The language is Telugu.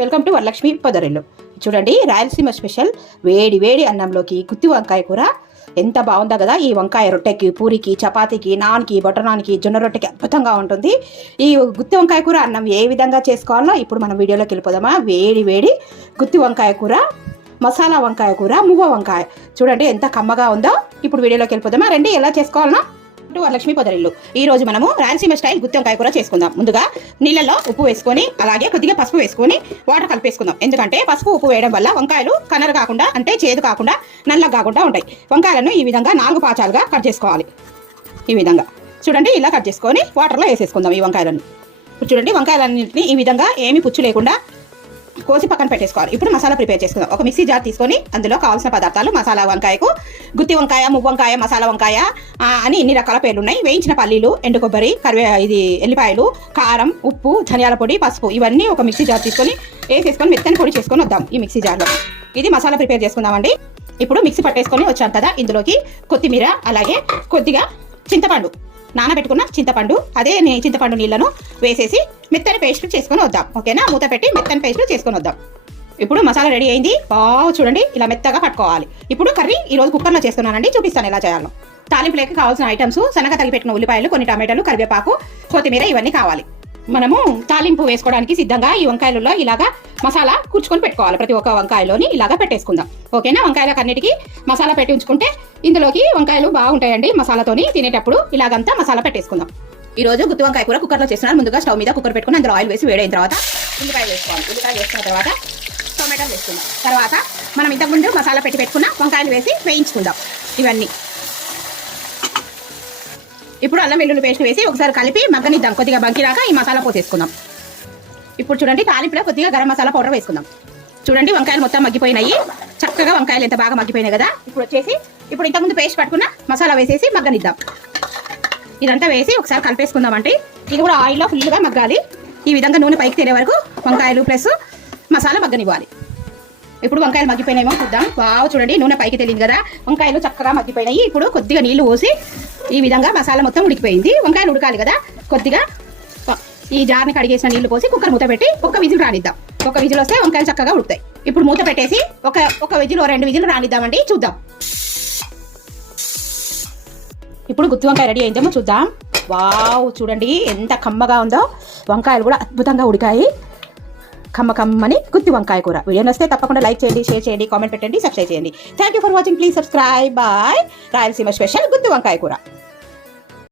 Welcome to Varalakshmi పొదరిల్లు. చూడండి రాయలసీమ స్పెషల్ వేడి వేడి అన్నంలోకి గుత్తి వంకాయ కూర. ఎంత బాగుందో కదా ఈ వంకాయ రొట్టెకి పూరికి చపాతీకి నాన్కి బటర్ నాన్కి జొన్న రొట్టెకి అద్భుతంగా ఉంటుంది. ఈ గుత్తి వంకాయ కూర అన్నం ఏ విధంగా చేసుకోవాలో ఇప్పుడు మనం వీడియోలోకి వెళ్ళిపోదామా? వేడి వేడి గుత్తి వంకాయ కూర మసాలా వంకాయ కూర మువ్వ వంకాయ. చూడండి ఎంత కమ్మగా ఉందో. ఇప్పుడు వీడియోలోకి వెళ్ళిపోదామా? రండి ఎలా చేసుకోవాలన్నా టు వరలక్ష్మి పొదరిల్లు. ఈ రోజు మనము రాయలసీమ స్టైల్ గుత్తం వంకాయ కూర చేసుకుందాం. ముందుగా నీళ్ళలో ఉప్పు వేసుకొని అలాగే కొద్దిగా పసుపు వేసుకొని వాటర్ కలిపేసుకుందాం. ఎందుకంటే పసుపు ఉప్పు వేయడం వల్ల వంకాయలు కనర్ కాకుండా అంటే చేదు కాకుండా నల్లగా కాకుండా ఉంటాయి. వంకాయలను ఈ విధంగా నాలుగు పాచాలుగా కట్ చేసుకోవాలి. ఈ విధంగా. చూడండి ఇలా కట్ చేసుకొని వాటర్లో వేసేసుకుందాం ఈ వంకాయలను. చూడండి వంకాయలన్నింటినీ ఈ విధంగా ఏమి పుచ్చు లేకుండా కోసి పక్కన పెట్టేసుకోవాలి. ఇప్పుడు మసాలా ప్రిపేర్ చేసుకుందాం. ఒక మిక్సీ జార్ తీసుకొని అందులో కావాల్సిన పదార్థాలు మసాలా వంకాయకు గుత్తి వంకాయ మువ్వ వంకాయ మసాలా వంకాయ అని ఇన్ని రకాల పేర్లు ఉన్నాయి వేయించిన పల్లీలు ఎండు కొబ్బరి కరివే ఇది ఎల్లిపాయలు కారం ఉప్పు ధనియాల పొడి పసుపు ఇవన్నీ ఒక మిక్సీ జార్ తీసుకొని వేసేసుకొని మెత్తని పొడి చేసుకొని వద్దాం ఈ మిక్సీ జార్లో. ఇది మసాలా ప్రిపేర్ చేసుకుందామండి. ఇప్పుడు మిక్సీ పట్టేసుకొని వచ్చాం కదా ఇందులోకి కొత్తిమీర అలాగే కొద్దిగా చింతపండు నానబెట్టుకున్న చింతపండు అదే చింతపండు నీళ్ళను వేసేసి మెత్తని పేస్ట్ చేసుకొని వద్దాం. ఓకేనా? మూత పెట్టి మెత్తని పేస్ట్ చేసుకొని వద్దాం. ఇప్పుడు మసాలా రెడీ అయింది. బాగా చూడండి ఇలా మెత్తగా పట్టుకోవాలి ఇప్పుడు కర్రీ ఈరోజు కుక్కర్లో చేస్తున్నానండి చూపిస్తాను ఎలా చేయాలో. తాలింపులోకి కావాల్సిన ఐటమ్స్ సన్నగా తగిపెట్టిన ఉల్లిపాయలు కొన్ని టమాటాలు కరివేపాకు కొత్తిమీర ఇవన్నీ కావాలి. మనము తాలింపు వేసుకోవడానికి సిద్ధంగా ఈ వంకాయలలో ఇలాగా మసాలా కూర్చుకొని పెట్టుకోవాలి. ప్రతి ఒక్క వంకాయలోని ఇలాగా పెట్టేసుకుందాం. ఓకేనా? వంకాయలకు అన్నిటికీ మసాలా పెట్టి ఉంచుకుంటే ఇందులోకి వంకాయలు బాగుంటాయండి. మసాలాతోని తినేటప్పుడు ఇలాగంతా మసాలా పెట్టేసుకుందాం. ఈ రోజు గుత్తి వంకాయ కూర కుక్కర్లో చేస్తున్నాను ముందుగా స్టవ్ మీద కుక్కర్ పెట్టుకుని అందులో ఆయిల్ వేసి వేడైన తర్వాత ఉల్లిపాయ వేసుకోవాలి. ఉల్లిపాయ వేసుకున్న తర్వాత టొమాటో వేసుకుందాం. తర్వాత మనం ఇంతకుముందు మసాలా పెట్టి పెట్టుకున్న వంకాయలు వేసి వేయించుకుందాం. ఇవన్నీ. ఇప్పుడు అల్లం వెల్లుల్లి పేస్ట్ వేసి ఒకసారి కలిపి మగ్గనిద్దాం. కొద్దిగా బంకిరాక ఈ మసాలా పోసేసుకుందాం ఇప్పుడు చూడండి తాలింపులో కొద్దిగా గరం మసాలా పౌడర్ వేసుకుందాం. చూడండి వంకాయలు మొత్తం మగ్గిపోయినాయి. చక్కగా వంకాయలు ఎంత బాగా మగ్గిపోయినాయి కదా. ఇప్పుడు వచ్చేసి ఇప్పుడు ఇంతకుముందు పేస్ట్ పట్టుకున్న మసాలా వేసేసి మగ్గనిద్దాం. ఇదంతా వేసి ఒకసారి కలిపేసుకుందామంటే ఇది కూడా ఆయిల్లో ఫుల్గా మగ్గాలి. ఈ విధంగా నూనె పైకి తేలే వరకు వంకాయలు ప్లస్ మసాలా మగ్గనివ్వాలి. ఇప్పుడు వంకాయలు మగ్గిపోయినాయేమో చూద్దాం. బాగా చూడండి నూనె పైకి తెలియదు కదా. వంకాయలు చక్కగా మగ్గిపోయినాయి. ఇప్పుడు కొద్దిగా నీళ్ళు పోసి ఈ విధంగా మసాలా మొత్తం ఉడికిపోయింది. వంకాయలు ఉడకాలి కదా. కొద్దిగా ఈ జార్ని కడిగేసిన నీళ్ళు పోసి కుక్కర్ మూత పెట్టి ఒక విజిల్ రానిద్దాం. ఒక విజిల్ వస్తే వంకాయలు చక్కగా ఉడుతాయి ఇప్పుడు మూత పెట్టేసి ఒక ఒక విజిల్ రెండు విజిల్ రానిద్దామండి. చూద్దాం. ఇప్పుడు గుత్తి వంకాయ రెడీ అయిందేమో చూద్దాం. వావ్ చూడండి ఎంత కమ్మగా ఉందో. వంకాయలు కూడా అద్భుతంగా ఉడికాయి. కమ్మ కమ్మని గుత్తి వంకాయ కూర. వీడియో నచ్చితే తప్పకుండా లైక్ చేయండి షేర్ చేయండి కామెంట్ పెట్టండి సబ్స్క్రైబ్ చేయండి. Thank you for watching please subscribe bye Rayalaseema special గుత్తి వంకాయ కూర.